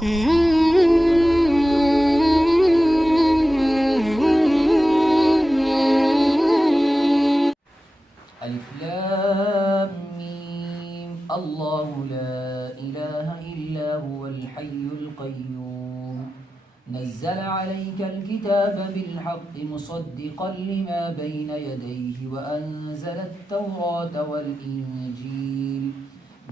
الف لام میم اللہ لا الہ الا هو الحی القیوم نزل عليك الكتاب بالحق مصدقا لما بين يديه وأنزل التوراة والإنجيل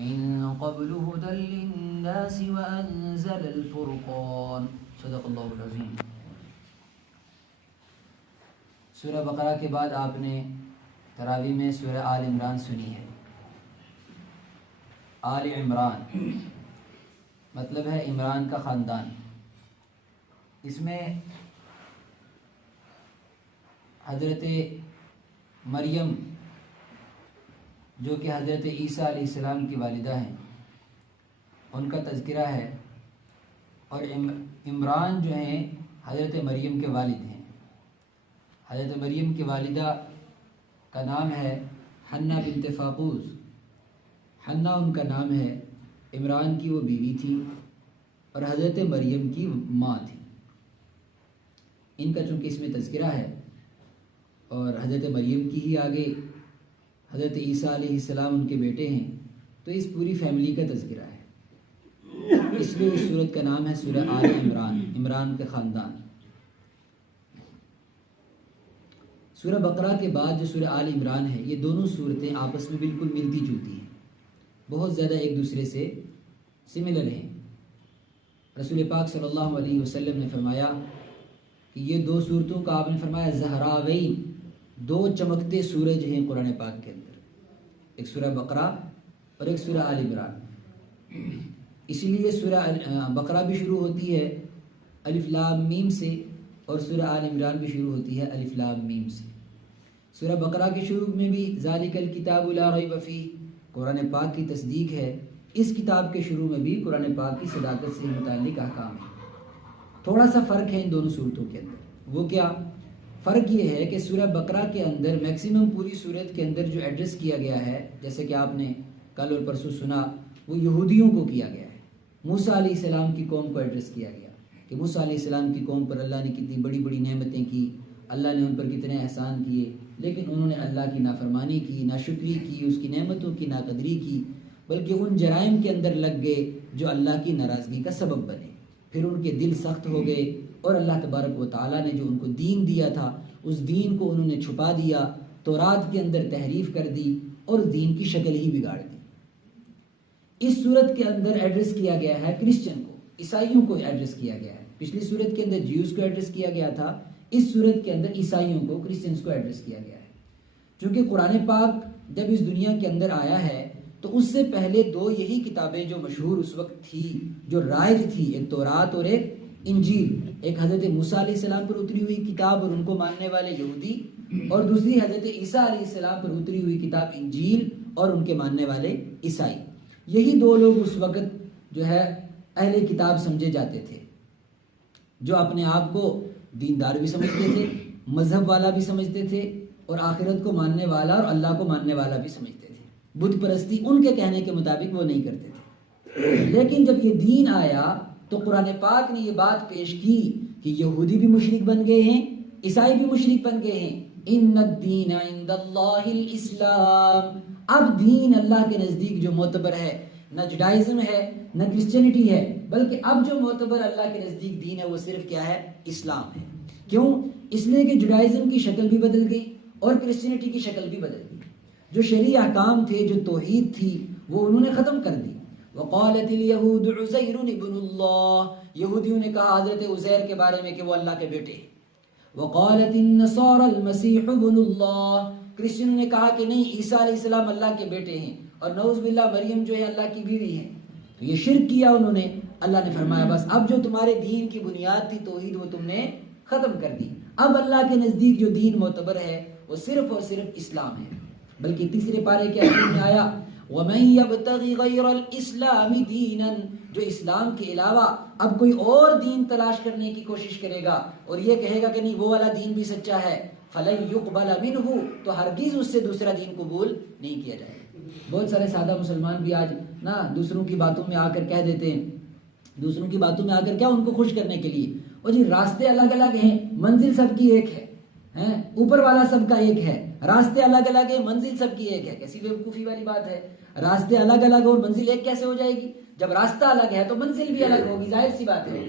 من قبل هدى للناس وأنزل الفرقان صدق اللہ العظیم۔ سورہ بقرہ کے بعد آپ نے تراویح میں سورہ آل عمران سنی ہے۔ آل عمران مطلب ہے عمران کا خاندان۔ اس میں حضرت مریم جو کہ حضرت عیسیٰ علیہ السلام کی والدہ ہیں ان کا تذکرہ ہے، اور عمران جو ہیں حضرت مریم کے والد ہیں۔ حضرت مریم کی والدہ کا نام ہے حنہ بنت فاقوس۔ حنہ ان کا نام ہے، عمران کی وہ بیوی تھی اور حضرت مریم کی ماں تھی۔ ان کا چونکہ اس میں تذکرہ ہے اور حضرت مریم کی ہی آگے حضرت عیسیٰ علیہ السلام ان کے بیٹے ہیں، تو اس پوری فیملی کا تذکرہ ہے، اس لیے اس سورت کا نام ہے سورہ آل عمران، عمران کے خاندان۔ سورہ بقرہ کے بعد جو سورہ آل عمران ہے، یہ دونوں صورتیں آپس میں بالکل ملتی جلتی ہیں، بہت زیادہ ایک دوسرے سے سملر ہیں۔ رسول پاک صلی اللہ علیہ وسلم نے فرمایا کہ یہ دو صورتوں کا آپ نے فرمایا زہراوین، دو چمکتے سورج ہیں قرآن پاک کے اندر، ایک سورہ بقرہ اور ایک سورہ آل عمران۔ اسی لیے سورہ بقرہ بھی شروع ہوتی ہے الف لام میم سے، اور سورہ آل عمران بھی شروع ہوتی ہے الف لام میم سے۔ سورہ بقرہ کے شروع میں بھی ذالک الکتاب لا ریب فیہ، قرآن پاک کی تصدیق ہے۔ اس کتاب کے شروع میں بھی قرآن پاک کی صداقت سے متعلق احکام ہے۔ تھوڑا سا فرق ہے ان دونوں صورتوں کے اندر، وہ کیا فرق یہ ہے کہ سورہ بقرہ کے اندر میکسیمم پوری صورت کے اندر جو ایڈریس کیا گیا ہے، جیسے کہ آپ نے کل اور پرسوں سنا، وہ یہودیوں کو کیا گیا ہے۔ موسیٰ علیہ السلام کی قوم کو ایڈریس کیا گیا کہ موسیٰ علیہ السلام کی قوم پر اللہ نے کتنی بڑی بڑی نعمتیں کی، اللہ نے ان پر کتنے احسان کیے، لیکن انہوں نے اللہ کی نافرمانی کی، ناشکری کی، اس کی نعمتوں کی ناقدری کی، بلکہ ان جرائم کے اندر لگ گئے جو اللہ کی ناراضگی کا سبب بنے۔ پھر ان کے دل سخت ہو گئے اور اللہ تبارک و تعالیٰ نے جو ان کو دین دیا تھا اس دین کو انہوں نے چھپا دیا، تورات کے اندر تحریف کر دی اور دین کی شکل ہی بگاڑ دی۔ اس صورت کے اندر ایڈریس کیا گیا ہے کرسچن کو، عیسائیوں کو ایڈریس کیا گیا ہے۔ پچھلی صورت کے اندر جیوز کو ایڈریس کیا گیا تھا، اس صورت کے اندر عیسائیوں کو، کرسچنز کو ایڈریس کیا گیا ہے۔ چونکہ قرآن پاک جب اس دنیا کے اندر آیا ہے تو اس سے پہلے دو یہی کتابیں جو مشہور اس وقت تھی، جو رائج تھی، ایک تورات اور ایک انجیل، ایک حضرت موسیٰ علیہ السلام پر اتری ہوئی کتاب اور ان کو ماننے والے یہودی، اور دوسری حضرت عیسیٰ علیہ السلام پر اتری ہوئی کتاب انجیل اور ان کے ماننے والے عیسائی۔ یہی دو لوگ اس وقت جو ہے اہل کتاب سمجھے جاتے تھے، جو اپنے آپ کو دیندار بھی سمجھتے تھے، مذہب والا بھی سمجھتے تھے، اور آخرت کو ماننے والا اور اللہ کو ماننے والا بھی سمجھتے تھے۔ بت پرستی ان کے کہنے کے مطابق وہ نہیں کرتے تھے۔ لیکن جب یہ دین آیا تو قرآن پاک نے یہ بات پیش کی کہ یہودی بھی مشرک بن گئے ہیں، عیسائی بھی مشرک بن گئے ہیں۔ ان الدین عند اللہ الاسلام، اب دین اللہ کے نزدیک جو معتبر ہے، نہ جڈائزم ہے نہ کرسچینٹی ہے، بلکہ اب جو معتبر اللہ کے نزدیک دین ہے وہ صرف کیا ہے؟ اسلام ہے۔ کیوں؟ اس لیے کہ جڈائزم کی شکل بھی بدل گئی اور کرسچینٹی کی شکل بھی بدل گئی۔ جو شرعی احکام تھے، جو توحید تھی، وہ انہوں نے ختم کر دی۔ وقالت الیہود عزیر ابن اللہ، یہودیوں نے کہا حضرت عزیر کے بارے میں کہ وہ اللہ کے بیٹے ہیں۔ وقالت النصارى المسیح ابن اللہ، کرسچن نے کہا کہ نہیں، عیسیٰ علیہ السلام اللہ کے بیٹے ہیں، اور نعوذ باللہ مریم جو ہے اللہ کی بیوی ہے۔ تو یہ شرک کیا انہوں نے۔ اللہ نے فرمایا بس اب جو تمہارے دین کی بنیاد تھی توحید، وہ تم نے ختم کر دی۔ اب اللہ کے نزدیک جو دین معتبر ہے وہ صرف اور صرف اسلام ہے۔ بلکہ تیسرے پارے کے آخر میں آیا وَمَن يَبْتَغِ غَيْرَ الْإِسْلَامِ دِينًا، جو اسلام کے علاوہ اب کوئی اور دین تلاش کرنے کی کوشش کرے گا اور یہ کہے گا کہ نہیں وہ والا دین بھی سچا ہے، فَلَن يُقْبَلَ مِنْهُ، تو ہرگز اس سے دوسرا دین قبول نہیں کیا جائے گا۔ بہت سارے سادہ مسلمان بھی آج دوسروں کی باتوں میں آ کر کہہ دیتے ہیں دوسروں کی باتوں میں آ کر کیا ان کو خوش کرنے کے لیے، اور جی راستے الگ الگ ہیں، منزل سب کی ایک ہے، اوپر والا سب کا ایک ہے، راستے الگ الگ ہیں، منزل سب کی ایک ہے. کیسی بیوقوفی والی بات ہے، راستے الگ الگ اور منزل ایک کیسے ہو جائے گی؟ جب راستہ الگ ہے تو منزل بھی الگ ہوگی، ظاہر سی بات ہے.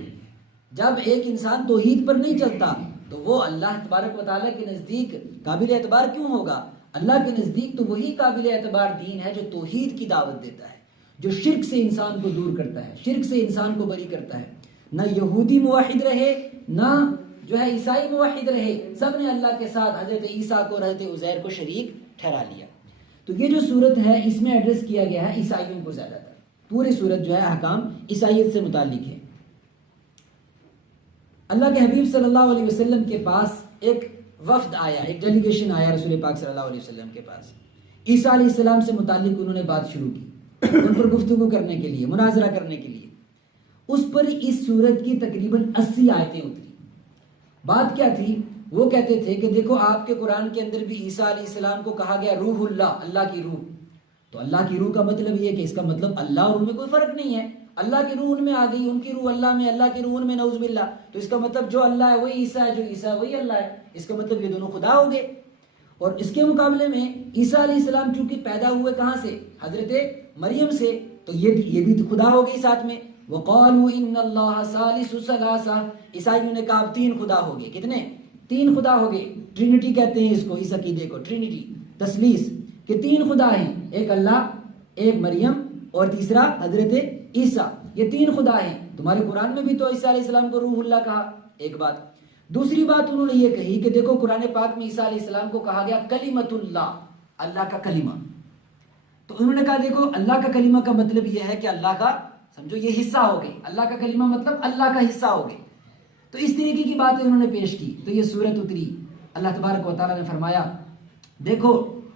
جب ایک انسان توحید پر نہیں چلتا تو وہ اللہ تبارک و تعالیٰ کے نزدیک قابل اعتبار کیوں ہوگا؟ اللہ کے نزدیک تو وہی قابل اعتبار دین ہے جو توحید کی دعوت دیتا ہے، جو شرک سے انسان کو دور کرتا ہے، شرک سے انسان کو بری کرتا ہے. نہ یہودی موحد رہے، نہ جو ہے عیسائی موحد رہے، سب نے اللہ کے ساتھ حضرت عیسیٰ کو، حضرت عزیر کو شریک ٹھہرا لیا. تو یہ جو صورت ہے اس میں ایڈریس کیا گیا ہے عیسائیوں کو زیادہ تر. پوری صورت جو ہے احکام عیسائیت سے متعلق ہے. اللہ کے حبیب صلی اللہ علیہ وسلم کے پاس ایک وفد آیا، ایک ڈیلیگیشن آیا رسول پاک صلی اللہ علیہ وسلم کے پاس. عیسیٰ علیہ السلام سے متعلق انہوں نے بات شروع کی، ان پر گفتگو کرنے کے لیے، مناظرہ کرنے کے لیے. اس پر اس صورت کی تقریباً 80 آیتیں اتری. بات کیا تھی؟ وہ کہتے تھے کہ دیکھو آپ کے قرآن کے اندر بھی عیسیٰ علیہ السلام کو کہا گیا روح اللہ، اللہ کی روح. تو اللہ کی روح کا مطلب یہ کہ اس کا مطلب اللہ اور ان میں کوئی فرق نہیں ہے. اللہ کی روح ان میں آ گئی، ان کی روح اللہ میں، اللہ کی روح ان میں، نعوذ باللہ. تو اس کا مطلب جو اللہ ہے وہی عیسیٰ ہے، جو عیسیٰ ہے وہی اللہ ہے. اس کا مطلب یہ دونوں خدا ہو گئے. اور اس کے مقابلے میں عیسیٰ علیہ السلام چونکہ پیدا ہوئے کہاں سے؟ حضرت مریم سے، تو یہ بھی خدا ہو گئی ساتھ میں. وَقَالُوا إِنَّ اللَّهَ ثَالِثُ ثَلَاثَةٍ. عیسائیوں نے کہا 3 خدا ہو گئے. کتنے؟ 3 خدا ہو گئے. ٹرینٹی کہتے ہیں اس کو، اس عقیدے کو ٹرینٹی، تثلیث، کہ 3 خدا ہیں، ایک اللہ، ایک مریم اور تیسرا حضرت عیسیٰ. یہ 3 خدا ہیں. تمہارے قرآن میں بھی تو عیسیٰ علیہ السلام کو روح اللہ کہا. ایک بات. دوسری بات انہوں نے یہ کہی کہ دیکھو قرآن پاک میں عیسیٰ علیہ السلام کو کہا گیا کلمۃ اللہ، اللہ کا کلمہ. تو انہوں نے کہا دیکھو اللہ کا کلمہ کا مطلب یہ ہے کہ اللہ کا، سمجھو یہ حصہ ہو گئی. اللہ کا کلمہ مطلب اللہ کا حصہ ہو گئی. تو اس طریقے کی باتیں انہوں نے پیش کی. تو یہ صورت اتری. اللہ تبارک و تعالیٰ نے فرمایا دیکھو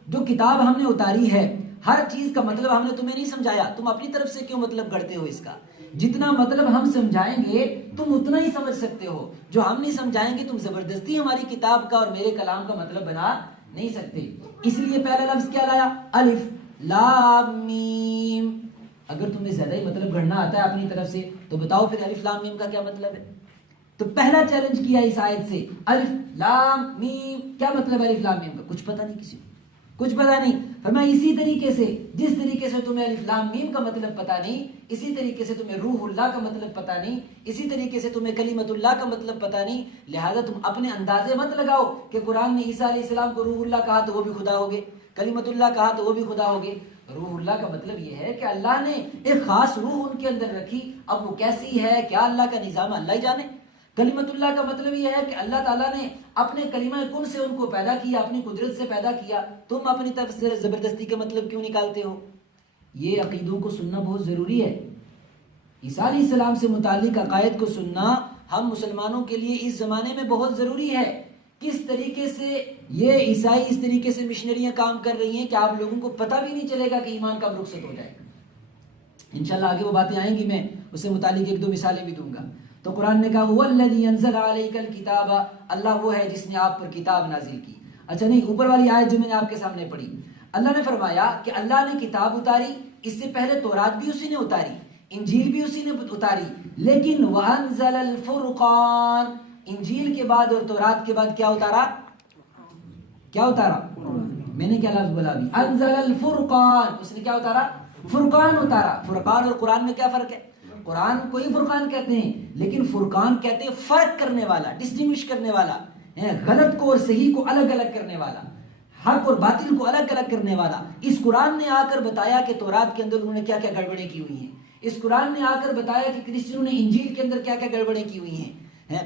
جو کتاب ہم نے اتاری ہے، ہر چیز کا مطلب ہم نے تمہیں نہیں سمجھایا، تم اپنی طرف سے کیوں مطلب گڑھتے ہو اس کا؟ جتنا مطلب ہم سمجھائیں گے تم اتنا ہی سمجھ سکتے ہو. جو ہم نہیں سمجھائیں گے تم زبردستی ہماری کتاب کا اور میرے کلام کا مطلب بنا نہیں سکتے. اس لیے پہلا لفظ کیا لایا؟ الف لام میم. اگر تمہیں زیادہ ہی مطلب گھڑنا آتا ہے اپنی طرف سے تو بتاؤ پھر الف لام میم کا کیا مطلب ہے. تو پہلا چیلنج کیا اس آیت سے، الف لام میم کیا مطلب ہے؟ الف لام میم کا کچھ پتہ نہیں، کسی کو کچھ پتہ نہیں. فرمایا اسی طریقے سے جس طریقے سے تمہیں الف لام میم کا مطلب پتہ نہیں، اسی طریقے سے تمہیں روح اللہ کا مطلب پتہ نہیں، اسی طریقے سے تمہیں کلمت اللہ کا مطلب پتہ نہیں. لہذا تم اپنے اندازے مت لگاؤ کہ قرآن نے عیسیٰ علیہ السلام کو روح اللہ کہا تو وہ بھی خدا ہو گئے، کلمت اللہ کہا تو وہ بھی خدا ہو گئے. روح اللہ کا مطلب یہ ہے کہ اللہ نے ایک خاص روح ان کے اندر رکھی. اب وہ کیسی ہے، کیا اللہ کا نظام اللہ ہی جانے. کلمت اللہ کا مطلب یہ ہے کہ اللہ تعالیٰ نے اپنے کلمہ کن سے ان کو پیدا کیا، اپنی قدرت سے پیدا کیا. تم اپنی طرف سے زبردستی کا مطلب کیوں نکالتے ہو؟ یہ عقیدوں کو سننا بہت ضروری ہے. عیسیٰ علیہ السلام سے متعلق عقائد کو سننا ہم مسلمانوں کے لیے اس زمانے میں بہت ضروری ہے. کس طریقے سے یہ عیسائی اس طریقے سے مشنریاں کام کر رہی ہیں کہ آپ لوگوں کو پتہ بھی نہیں چلے گا کہ ایمان کب رخصت ہو جائے گا. انشاءاللہ آگے وہ باتیں آئیں گی، میں اس سے متعلق 1-2 مثالیں بھی دوں گا. تو قرآن نے کہا هو الذی انزل علیک الکتاب، اللہ وہ ہے جس نے آپ پر کتاب نازل کی. اچھا نہیں، اوپر والی آیت جو میں نے آپ کے سامنے پڑھی، اللہ نے فرمایا کہ اللہ نے کتاب اتاری. اس سے پہلے تورات بھی اسی نے اتاری، انجیل بھی اسی نے اتاری، لیکن وانزل الفرقان، انجیل کے بعد اور تورات کے بعد کیا اتارا؟ کیا اتارا؟ میں نے کیا لفظ بولا ابھی؟ انزل الفرقان، اس نے کیا اتارا؟ فرقان اتارا. فرقان اور قرآن میں کیا فرق ہے؟ قرآن کو ہی فرقان کہتے ہیں، لیکن فرقان کہتے ہیں فرق کرنے والا، ڈسٹنگوش کرنے والا، غلط کو اور صحیح کو الگ الگ کرنے والا، حق اور باطل کو الگ الگ کرنے والا. اس قرآن نے آ کر بتایا کہ تورات کے اندر انہوں نے کیا کیا گڑبڑیں کی ہوئی ہیں. اس قرآن نے آ کر بتایا کہ کرسچنوں نے انجیل کے اندر کیا کیا گڑبڑیں کی ہوئی ہیں.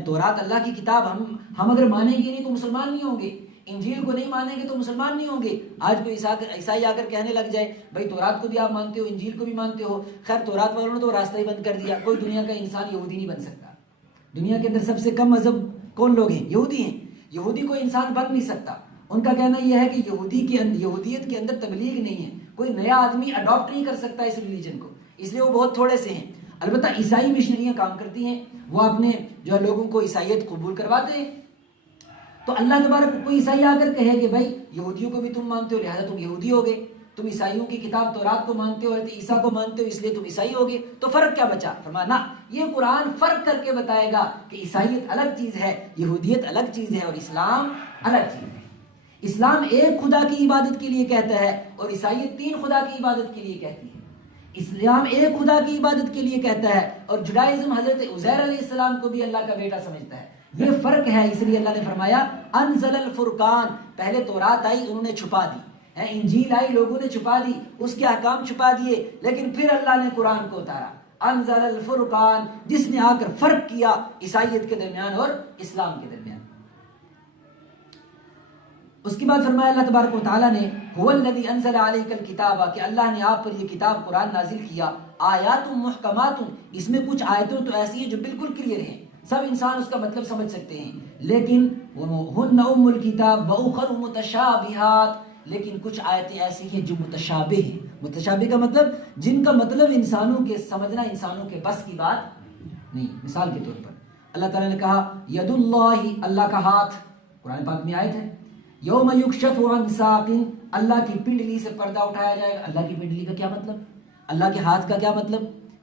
تورات اللہ کی کتاب ہم اگر مانیں گے نہیں تو مسلمان نہیں ہوں گے، انجیل کو نہیں مانیں گے تو مسلمان نہیں ہوں گے. آج کوئی عیسائی آ کر کہنے لگ جائے بھائی تورات کو بھی آپ مانتے ہو، انجیل کو بھی مانتے ہو. خیر تورات والوں نے تو راستہ ہی بند کر دیا، کوئی دنیا کا انسان یہودی نہیں بن سکتا. دنیا کے اندر سب سے کم مذہب کون لوگ ہیں؟ یہودی ہیں. یہودی کوئی انسان بن نہیں سکتا. ان کا کہنا یہ ہے کہ یہودیت کے اندر تبلیغ نہیں ہے، کوئی نیا آدمی اڈاپٹ نہیں کر سکتا اس ریلیجن کو، اس لیے وہ بہت تھوڑے سے ہیں. البتہ عیسائی مشنریاں کام کرتی ہیں، وہ اپنے جو ہے لوگوں کو عیسائیت قبول کرواتے ہیں. تو اللہ تبارک کوئی عیسائی آ کر کہے کہ بھائی یہودیوں کو بھی تم مانتے ہو لہذا تم یہودی ہو گئے، تم عیسائیوں کی کتاب تورات کو مانتے ہو، حضرت عیسیٰ کو مانتے ہو، اس لیے تم عیسائی ہوگے، تو فرق کیا بچا؟ فرمایا نا، یہ قرآن فرق کر کے بتائے گا کہ عیسائیت الگ چیز ہے، یہودیت الگ چیز ہے، اور اسلام الگ چیز ہے۔ اسلام ایک خدا کی عبادت کے لیے کہتا ہے اور عیسائیت 3 خدا کی عبادت کے لیے کہتی ہے۔ اسلام ایک خدا کی عبادت کے لیے کہتا ہے اور جوڈائزم حضرت عزیر علیہ السلام کو بھی اللہ کا بیٹا سمجھتا ہے۔ یہ فرق ہے، اس لیے اللہ نے فرمایا انزل الفرقان، پہلے تورات آئی انہوں نے چھپا دی، انجیل آئی لوگوں نے چھپا دی، اس کے احکام چھپا دیے، لیکن پھر اللہ نے قرآن کو اتارا، انزل الفرقان، جس نے آ کر فرق کیا عیسائیت کے درمیان اور اسلام کے درمیان۔ اس کے بعد فرمایا اللہ تبارک و تعالیٰ نے هو الذی انزل علیک الکتاب، کہ اللہ نے آپ پر یہ کتاب قرآن نازل کیا، آیات محکمات، اس میں کچھ آیتیں تو ایسی ہیں جو بالکل کلیئر ہیں، سب انسان اس کا مطلب سمجھ سکتے ہیں، لیکن ہن ام الکتاب واخر متشابہات، لیکن کچھ آیتیں ایسی ہیں جو متشابہ ہیں۔ متشابہ کا مطلب جن کا مطلب انسانوں کے سمجھنا انسانوں کے بس کی بات نہیں۔ مثال کے طور پر اللہ تعالیٰ نے کہا ید اللہ، اللہ کا ہاتھ، قرآن پاک میں آیت ہے، یوم یکشف عن ساق، اللہ کی پنڈلی سے پردہ اٹھایا جائے گا۔ اللہ کی پنڈلی کا کیا مطلب؟ اللہ کے ہاتھ کا کیا مطلب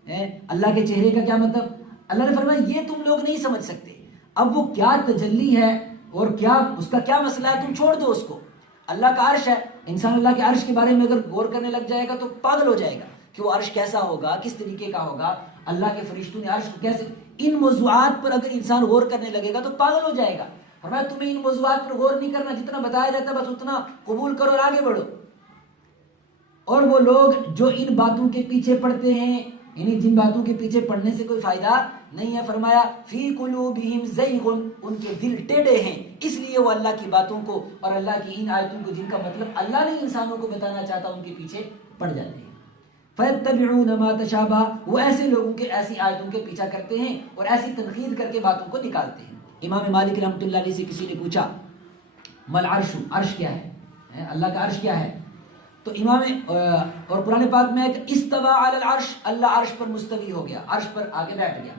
ہے؟ اللہ کے چہرے کا کیا مطلب؟ اللہ نے فرمایا یہ تم لوگ نہیں سمجھ سکتے۔ اب وہ کیا تجلی ہے اور کیا اس کا کیا مسئلہ ہے، تم چھوڑ دو اس کو۔ اللہ کا عرش ہے، انسان اللہ کے عرش کے بارے میں اگر غور کرنے لگ جائے گا تو پاگل ہو جائے گا کہ وہ عرش کیسا ہوگا، کس طریقے کا ہوگا، اللہ کے فرشتوں نے عرش کو کیسے، ان موضوعات پر اگر انسان غور کرنے لگے گا تو پاگل ہو جائے گا۔ فرمایا تمہیں ان موضوعات پر غور نہیں کرنا، جتنا بتایا جاتا ہے بس اتنا قبول کرو اور آگے بڑھو۔ اور وہ لوگ جو ان باتوں کے پیچھے پڑتے ہیں، یعنی جن باتوں کے پیچھے پڑنے سے کوئی فائدہ نہیں ہے، فرمایا فی قلوبہم زیغ، ان کے دل ٹیڑے ہیں، اس لیے وہ اللہ کی باتوں کو اور اللہ کی ان آیتوں کو جن کا مطلب اللہ نے انسانوں کو بتانا چاہتا ان کے پیچھے پڑ جاتے ہیں۔ فَيَتَّبِعُونَ مَا تَشَابَهَ، وہ ایسے لوگوں کے ایسی آیتوں کے پیچھا کرتے ہیں اور ایسی تنقید کر کے باتوں کو نکالتے ہیں۔ امام مالک رحمۃ اللہ علیہ سے کسی نے پوچھا مل عرش، عرش کیا ہے، اللہ کا عرش کیا ہے؟ تو امام اور قرآن پاک میں ایک استوى علی العرش، اللہ عرش پر مستوی ہو گیا، عرش پر آگے بیٹھ گیا۔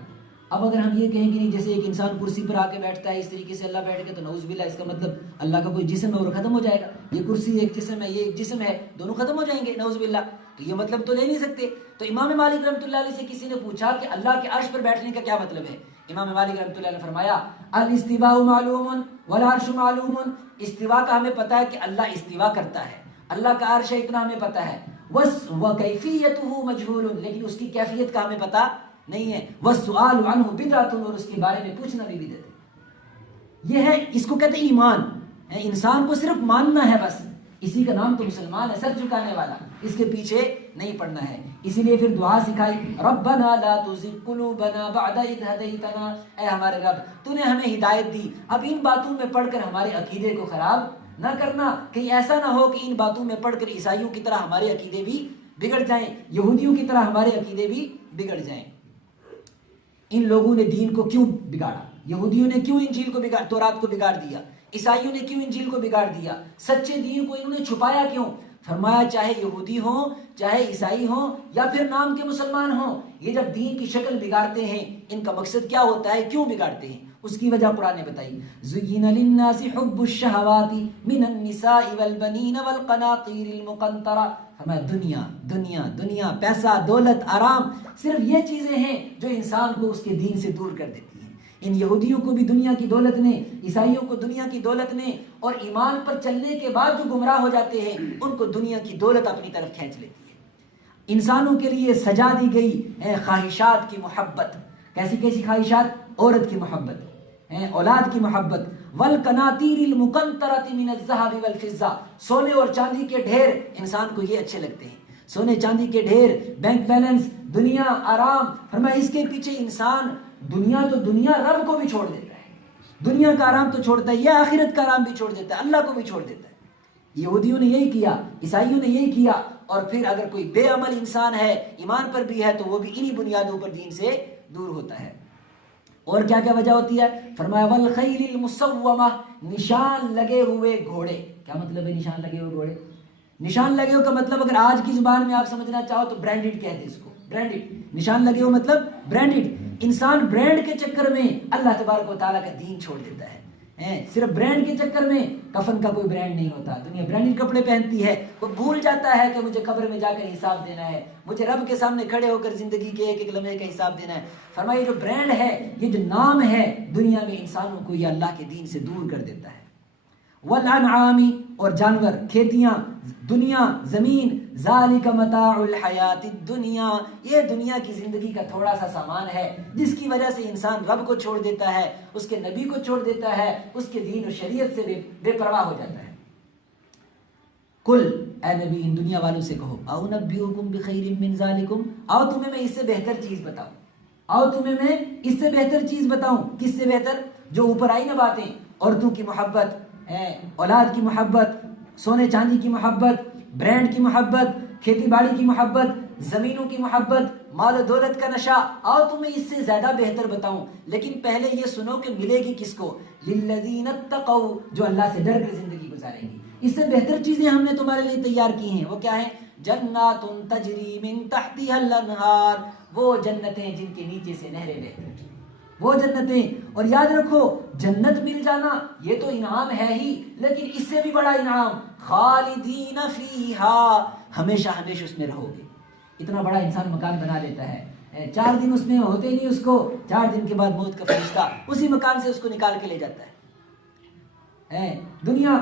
اب اگر ہم یہ کہیں کہ نہیں جیسے ایک انسان کرسی پر آ کے بیٹھتا ہے اس طریقے سے اللہ بیٹھ گیا تو نعوذ باللہ، اس کا مطلب اللہ کا کوئی جسم ہے اور ختم ہو جائے گا، یہ کرسی ایک جسم ہے یہ ایک جسم ہے، دونوں ختم ہو جائیں گے، نعوذ باللہ، تو یہ مطلب تو لے نہیں سکتے۔ تو امام مالک رحمۃ اللہ علیہ سے کسی نے پوچھا کہ اللہ کے عرش پر بیٹھنے کا کیا مطلب ہے؟ امام مالک رحمۃ اللہ نے فرمایا الاستواء معلوم والعرش معلوم، استوا کا ہمیں پتہ ہے کہ اللہ استوا کرتا ہے، اللہ کا عرش ہے اتنا ہمیں پتہ ہے، وکیفیتہ مجہول، لیکن اس کی کیفیت کا ہمیں پتہ نہیں ہے، والسؤال عنہ بدعۃ، اور اس کے بارے میں پوچھنا بھی بدعت ہے۔ یہ ہے، اس کو کہتے ہیں ایمان، انسان کو صرف ماننا ہے بس، اسی کا نام تو مسلمان ہے، سر جھکانے والا، اس کے پیچھے نہیں پڑنا ہے۔ اسی لیے پھر دعا سکھائی ربنا لا تزغ قلوبنا بعد اذ ہدیتنا، اے ہمارے رب تو نے ہمیں ہدایت دی، اب ان باتوں میں پڑھ کر ہمارے عقیدے کو خراب نہ کرنا، کہیں ایسا نہ ہو کہ ان باتوں میں پڑھ کر عیسائیوں کی طرح ہمارے عقیدے بھی بگڑ جائیں، یہودیوں کی طرح ہمارے عقیدے بھی بگڑ جائیں۔ ان لوگوں نے دین کو کیوں بگاڑا؟ یہودیوں نے کیوں انجیل کو بگاڑ، تورات کو بگاڑ دیا؟ عیسائیوں نے کیوں انجیل کو بگاڑ دیا؟ سچے دین کو انہوں نے چھپایا کیوں؟ فرمایا چاہے یہودی ہوں، چاہے عیسائی ہوں، یا پھر نام کے مسلمان ہوں، یہ جب دین کی شکل بگاڑتے ہیں ان کا مقصد کیا ہوتا ہے، کیوں بگاڑتے ہیں؟ اس کی وجہ قرآن نے بتائی زُيِّنَ لِلنَّاسِ حُبُّ الشَّهَوَاتِ مِنَ النِّسَاءِ وَالْبَنِينَ وَالْقَنَاطِيرِ الْمُقَنطَرَةِ، فرمایا دنیا دنیا دنیا، پیسہ، دولت، آرام، صرف یہ چیزیں ہیں جو انسان کو اس کے دین سے دور کر دیتی ہیں۔ ان یہودیوں کو بھی دنیا کی دولت نے، عیسائیوں کو دنیا کی دولت نے، اور ایمان پر چلنے کے بعد جو گمراہ ہو جاتے ہیں ان کو دنیا کی دولت اپنی طرف کھینچ لیتی ہے۔ انسانوں کے لیے سجا دی گئی خواہشات کی محبت، کیسی کیسی خواہشات؟ عورت کی محبت، اولاد کی محبت، والقناطیر المقنطرۃ من الذهب والفضہ، سونے اور چاندی کے ڈھیر انسان کو یہ اچھے لگتے ہیں، سونے چاندی کے ڈھیر، بینک بیلنس، دنیا، آرام۔ فرمایا اس کے پیچھے انسان دنیا تو دنیا، رب کو بھی چھوڑ دیتا ہے، دنیا کا آرام تو چھوڑتا ہے، یہ آخرت کا آرام بھی چھوڑ دیتا ہے، اللہ کو بھی چھوڑ دیتا ہے۔ یہودیوں نے یہی کیا، عیسائیوں نے یہی کیا، اور پھر اگر کوئی بے عمل انسان ہے، ایمان پر بھی ہے، تو وہ بھی انہی بنیادوں پر دین سے دور ہوتا ہے۔ اور کیا کیا وجہ ہوتی ہے؟ فرمایا والخیل المسومہ، نشان لگے ہوئے گھوڑے۔ کیا مطلب ہے نشان لگے ہوئے گھوڑے؟ نشان لگے ہوئے کا مطلب اگر آج کی زبان میں آپ سمجھنا چاہو تو برانڈڈ کہتے ہیں اس کو، برانڈڈ، نشان لگے ہوئے مطلب برانڈڈ۔ انسان برانڈ کے چکر میں اللہ تبارک و تعالیٰ کا دین چھوڑ دیتا ہے، صرف برانڈ کے چکر میں کفن کا کوئی برانڈ نہیں ہوتا. دنیا برانڈڈ کپڑے پہنتی ہے. وہ بھول جاتا ہے کہ مجھے قبر میں جا کر حساب دینا ہے, مجھے رب کے سامنے کھڑے ہو کر زندگی کے ایک ایک لمحے کا حساب دینا ہے. فرمایا یہ جو برانڈ ہے, یہ جو نام ہے, دنیا میں انسانوں کو یہ اللہ کے دین سے دور کر دیتا ہے. والانعام, اور جانور, کھیتیاں, دنیا, زمین, ذالک متاع الحیات الدنیا, یہ دنیا کی زندگی کا تھوڑا سا سامان ہے جس کی وجہ سے انسان رب کو چھوڑ دیتا ہے, اس کے نبی کو چھوڑ دیتا ہے, اس کے دین و شریعت سے بے پرواہ ہو جاتا ہے. کل, اے نبی ان دنیا والوں سے کہو, او نبئکم بخیر من ذالکم, آؤ تمہیں میں اس سے بہتر چیز بتاؤں, آؤ تمہیں میں اس سے بہتر چیز بتاؤں. کس سے بہتر؟ جو اوپر آئی نا باتیں, عورتوں کی محبت, اولاد کی محبت, سونے چاندی کی محبت, برانڈ کی محبت, کھیتی باڑی کی محبت, زمینوں کی محبت, مال و دولت کا نشہ, آؤ تمہیں اس سے زیادہ بہتر بتاؤں. لیکن پہلے یہ سنو کہ ملے گی کس کو؟ للذین اتقوا, جو اللہ سے ڈر کر زندگی گزاریں گی. اس سے بہتر چیزیں ہم نے تمہارے لیے تیار کی ہیں. وہ کیا ہیں؟ جنات تجری من تحتها الانہار, وہ جنتیں جن کے نیچے سے نہریں بہتی ہیں, وہ جنتیں. اور یاد رکھو, جنت مل جانا یہ تو انعام ہے ہی, لیکن اس سے بھی بڑا انعام خالدین فیہا, ہمیشہ ہمیشہ اس میں رہو گے. اتنا بڑا انسان مکان بنا لیتا ہے, 4 دن اس میں ہوتے نہیں, اس کو 4 دن کے بعد موت کا فرشتہ اسی مکان سے اس کو نکال کے لے جاتا ہے. دنیا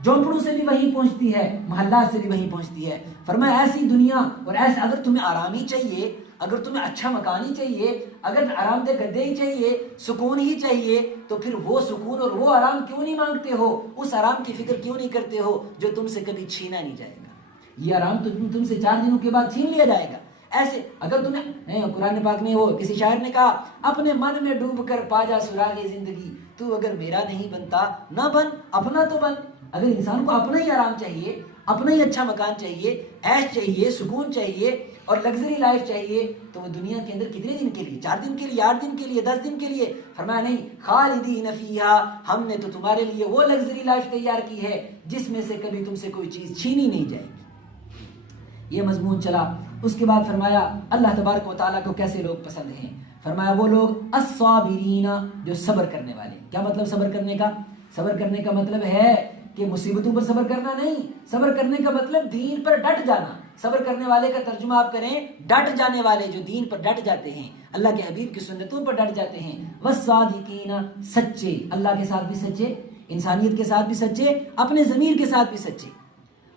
جھونپڑوں سے بھی وہیں پہنچتی ہے, محلات سے بھی وہیں پہنچتی ہے. فرمایا ایسی دنیا, اور ایسے اگر تمہیں آرام ہی چاہیے, اگر تمہیں اچھا مکان ہی چاہیے, اگر آرام دہ گدے ہی چاہیے, سکون ہی چاہیے, تو پھر وہ سکون اور وہ آرام کیوں نہیں مانگتے ہو؟ اس آرام کی فکر کیوں نہیں کرتے ہو جو تم سے کبھی چھینا نہیں جائے گا؟ یہ آرام تو تم سے 4 دنوں کے بعد چھین لیا جائے گا. ایسے اگر تمہیں, قرآن پاک میں وہ کسی شاعر نے کہا, اپنے من میں ڈوب کر پا جا سراغ زندگی, تو اگر میرا نہیں بنتا نہ بن, اپنا تو بن. اگر انسان کو اپنا ہی آرام چاہیے, اپنا ہی اچھا مکان چاہیے, عیش چاہیے, سکون چاہیے اور لگژری لائف چاہیے, تو وہ دنیا کے اندر کتنے دن کے لیے؟ 4 دن کے لیے, 8 دن کے لیے, 10 دن کے لیے؟ فرمایا نہیں, خالدین فیہا, ہم نے تو تمہارے لیے وہ لگژری لائف تیار کی ہے جس میں سے کبھی تم سے کوئی چیز چھینی نہیں جائے گی. یہ مضمون چلا. اس کے بعد فرمایا اللہ تبارک و تعالیٰ کو کیسے لوگ پسند ہیں. فرمایا وہ لوگ الصابرین, جو صبر کرنے والے. کیا مطلب صبر کرنے کا؟ صبر کرنے کا مطلب ہے کہ مصیبتوں پر صبر کرنا نہیں. صبر کرنے کا مطلب دین پر ڈٹ جانا. صبر کرنے والے کا ترجمہ آپ کریں ڈٹ جانے والے, جو دین پر ڈٹ جاتے ہیں, اللہ کے حبیب کی سنتوں پر ڈٹ جاتے ہیں. والصادقین, سچے, اللہ کے ساتھ بھی سچے, انسانیت کے ساتھ بھی سچے, اپنے ضمیر کے ساتھ بھی سچے.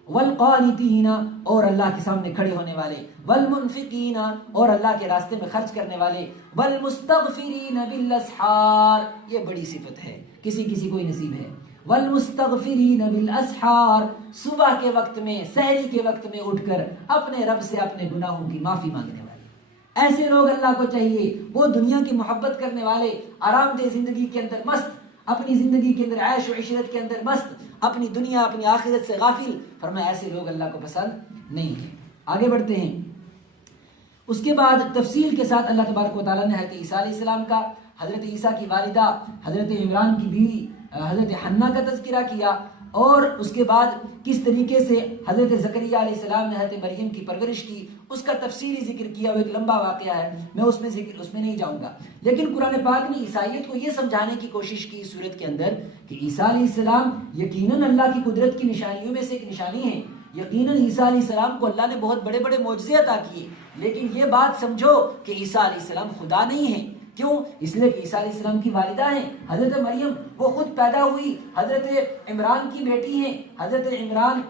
والقانتین, اور اللہ کے سامنے کھڑے ہونے والے. والمنفقین, اور اللہ کے راستے میں خرچ کرنے والے. والمستغفرین بالاسحار, یہ بڑی صفت ہے, کسی کسی کو ہی نصیب ہے. والمستغفرین بالاسحار, صبح کے وقت میں, سحری کے وقت میں اٹھ کر اپنے رب سے اپنے گناہوں کی معافی مانگنے والے. ایسے لوگ اللہ کو چاہیے. وہ دنیا کی محبت کرنے والے, آرام دہ زندگی کے اندر مست, اپنی زندگی کے اندر عیش و عشرت کے اندر مست, اپنی دنیا اپنی آخرت سے غافل. فرمایا ایسے لوگ اللہ کو پسند نہیں ہیں. آگے بڑھتے ہیں. اس کے بعد تفصیل کے ساتھ اللہ تبارک و تعالیٰ نے حضرت عیسیٰ علیہ السلام کا, حضرت عیسیٰ کی والدہ حضرت عمران کی بیوی حضرت حنا کا تذکرہ کیا, اور اس کے بعد کس طریقے سے حضرت زکریا علیہ السلام نے حضرت مریم کی پرورش کی, اس کا تفصیلی ذکر کیا. وہ ایک لمبا واقعہ ہے, میں اس میں نہیں جاؤں گا. لیکن قرآن پاک نے عیسائیت کو یہ سمجھانے کی کوشش کی اس صورت کے اندر کہ عیسیٰ علیہ السلام یقیناً اللہ کی قدرت کی نشانیوں میں سے ایک نشانی ہے. یقیناً عیسیٰ علیہ السلام کو اللہ نے بہت بڑے بڑے معجزے عطا کیے, لیکن یہ بات سمجھو کہ عیسیٰ علیہ السلام خدا نہیں ہیں. کیوں؟ اس لیے کہ عیسیٰ علیہ السلام کی والدہ ہیں حضرت مریم, وہ خود پیدا ہوئی حضرت عمران کی بیٹی ہیں. حضرت عمران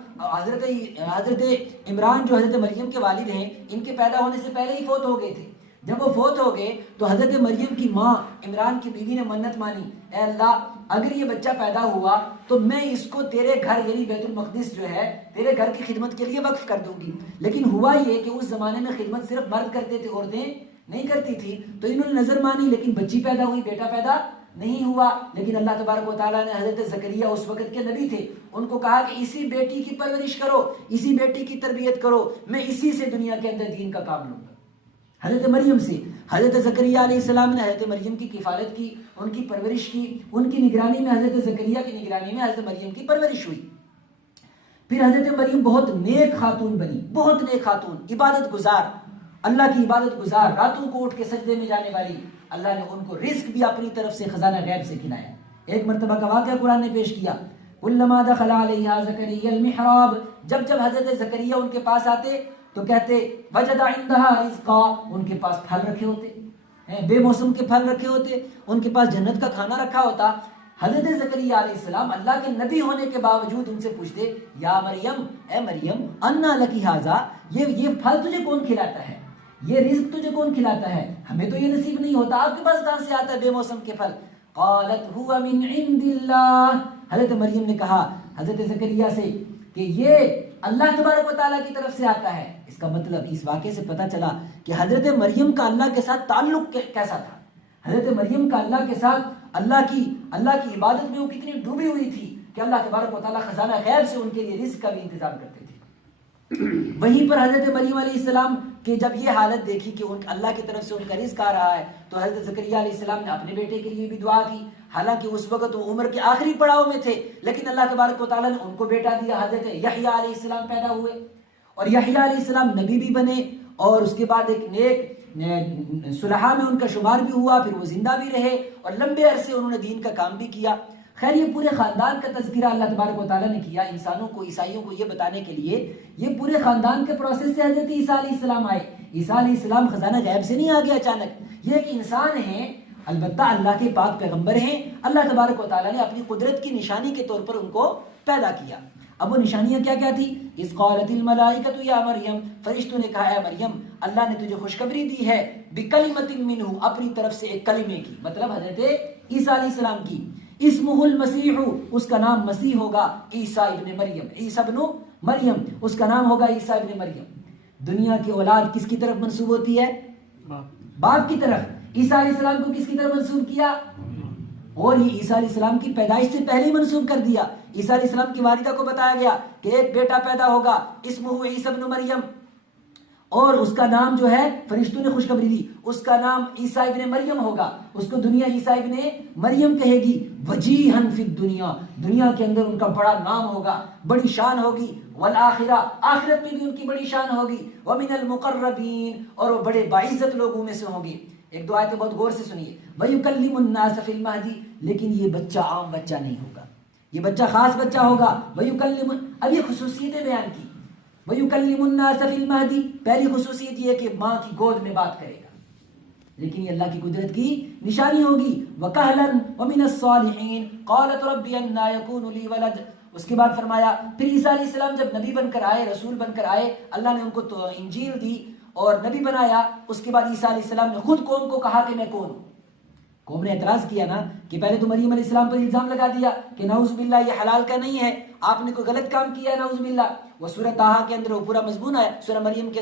جو حضرت مریم کے والد ہیں, ان کے پیدا ہونے سے پہلے ہی فوت ہو گئے تھے. جب وہ فوت ہو گئے تو حضرت مریم کی ماں عمران کی بیوی نے منت مانی, اے اللہ اگر یہ بچہ پیدا ہوا تو میں اس کو تیرے گھر یعنی بیت المقدس جو ہے تیرے گھر کی خدمت کے لیے وقف کر دوں گی. لیکن ہوا یہ کہ اس زمانے میں خدمت صرف مرد کرتے تھے, عورتیں نہیں کرتی تھی. تو انہوں نے نظر مانی, لیکن بچی پیدا ہوئی, بیٹا پیدا نہیں ہوا. لیکن اللہ تبارک و تعالیٰ نے حضرت زکریا اس وقت کے نبی تھے, ان کو کہا کہ اسی بیٹی کی پرورش کرو, اسی بیٹی کی تربیت کرو, میں اسی سے دنیا کے اندر دین کا کام لوں گا. حضرت مریم سے حضرت زکریا علیہ السلام نے حضرت مریم کی کفالت کی, ان کی پرورش کی, ان کی نگرانی میں حضرت زکریا کی نگرانی میں حضرت مریم کی پرورش ہوئی. پھر حضرت مریم بہت نیک خاتون بنی, بہت نیک خاتون, عبادت گزار, اللہ کی عبادت گزار, راتوں کو اٹھ کے سجدے میں جانے والی. اللہ نے ان کو رزق بھی اپنی طرف سے خزانہ غیب سے کھلایا. ایک مرتبہ کا واقعہ قرآن نے پیش کیا، کلما دخل علیہا زکریا المحراب، جب جب حضرت زکریا ان کے پاس آتے تو کہتے وجد عندہا رزقا، ان کے پاس پھل رکھے ہوتے، بے موسم کے پھل رکھے ہوتے، ان کے پاس جنت کا کھانا رکھا ہوتا۔ حضرت زکریا علیہ السلام اللہ کے نبی ہونے کے باوجود ان سے پوچھتے یا مریم، اے مریم، انا لکی ھذا، یہ پھل تجھے کون کھلاتا ہے، یہ رزق تجھے کون کھلاتا ہے، ہمیں تو یہ نصیب نہیں ہوتا، آپ کے پاس کہاں سے آتا ہے بے موسم کے پھل؟ قالت هو من عند اللہ، حضرت مریم نے کہا حضرت زکریا سے کہ یہ اللہ تبارک و تعالیٰ کی طرف سے آتا ہے۔ اس کا مطلب اس واقعے سے پتہ چلا کہ حضرت مریم کا اللہ کے ساتھ تعلق کیسا تھا، حضرت مریم کا اللہ کے ساتھ اللہ کی عبادت میں وہ کتنی ڈوبی ہوئی تھی کہ اللہ تبارک و تعالیٰ خزانہ غیب سے ان کے لیے رزق کا بھی انتظام کرتے تھے۔ وہیں پر حضرت مریم علیہ السلام کہ جب یہ حالت دیکھی کہ اللہ کی طرف سے ان کا رزق آ رہا ہے تو حضرت زکریا علیہ السلام نے اپنے بیٹے کے لیے بھی دعا کی، حالانکہ اس وقت وہ عمر کے آخری پڑاؤ میں تھے، لیکن اللہ تبارک و تعالیٰ نے ان کو بیٹا دیا، حضرت یحییٰ علیہ السلام پیدا ہوئے، اور یحییٰ علیہ السلام نبی بھی بنے، اور اس کے بعد ایک نیک صلحاء میں ان کا شمار بھی ہوا، پھر وہ زندہ بھی رہے اور لمبے عرصے انہوں نے دین کا کام بھی کیا۔ خیر یہ پورے خاندان کا تذکرہ اللہ تبارک و تعالیٰ نے کیا انسانوں کو، عیسائیوں کو یہ بتانے کے لیے یہ پورے خاندان کے پروسیس سے حضرت عیسیٰ علیہ السلام آئے۔ عیسیٰ علیہ السلام خزانہ غیب سے نہیں آ گیا اچانک، یہ ایک انسان ہیں، البتہ اللہ کے پاک پیغمبر ہیں، اللہ تبارک و تعالیٰ نے اپنی قدرت کی نشانی کے طور پر ان کو پیدا کیا۔ اب وہ نشانیاں کیا کیا تھی؟ اذ قالت الملائکۃ یا مریم، فرشتوں نے کہا اے مریم اللہ نے تجھے خوشخبری دی ہے بکلمۃ منہ، اپنی طرف سے ایک کلمے کی، مطلب حضرت عیسیٰ علیہ السلام کی، اسمہ المسیح، اس کا نام مسیح ہوگا، عیسیٰ ابن مریم، عیسیٰ ابن مریم، اس کا نام ہوگا عیسیٰ ابن مریم۔ دنیا کی اولاد کس کی طرف منسوب ہوتی ہے؟ باپ کی طرف۔ عیسیٰ علیہ السلام کو کس کی طرف منسوب کیا؟ اور یہ عیسیٰ علیہ السلام کی پیدائش سے پہلے ہی منسوب کر دیا۔ عیسیٰ علیہ السلام کی والدہ کو بتایا گیا کہ ایک بیٹا پیدا ہوگا، اسمہ عیسیٰ ابن مریم، اور اس کا نام جو ہے فرشتوں نے خوشخبری دی، اس کا نام عیسیٰ ابن مریم ہوگا، اس کو دنیا عیسیٰ ابن مریم کہے گی، وجیہن فی الدنیا، دنیا کے اندر ان کا بڑا نام ہوگا، بڑی شان ہوگی، والآخرہ، آخرت میں بھی ان کی بڑی شان ہوگی، ومن المقربین، اور وہ بڑے باعزت لوگوں میں سے ہوں گے۔ ایک دو آیتیں بہت غور سے سنیے، وَيُكَلِّمُ النَّاسَ فِي الْمَهْدِ، لیکن یہ بچہ عام بچہ نہیں ہوگا، یہ بچہ خاص بچہ ہوگا۔ وَيُكَلِّمُ، اب یہ خصوصیتیں بیان کی، وَيُكَلِّمُ النَّاسَ فِي الْمَهْدِ، پہلی خصوصیت یہ ہے کہ ماں کی گود میں بات کرے گا، لیکن یہ اللہ کی قدرت کی نشانی ہوگی۔ وَكَهْلًا وَمِنَ الصَّالِحِينَ قَالَتْ رَبِّ أَنَّىٰ يَكُونُ لِي وَلَدٌ، اس کے بعد فرمایا پھر عیسیٰ علیہ السلام جب نبی بن کر آئے، رسول بن کر آئے، اللہ نے ان کو تو انجیل دی اور نبی بنایا، اس کے بعد عیسیٰ علیہ السلام نے خود قوم کو کہا کہ میں کون ہوں۔ قوم نے اعتراض کیا نا کہ پہلے تو مریم علیہ السلام پر الزام لگا دیا کہ نعوذ باللہ یہ حلال کا نہیں ہے، آپ نے کوئی غلط کام کیا ہے نعوذ باللہ۔ وہ سورہ طٰہٰ کے اندر وہ پورا مضمون آیا، سورہ مریم کے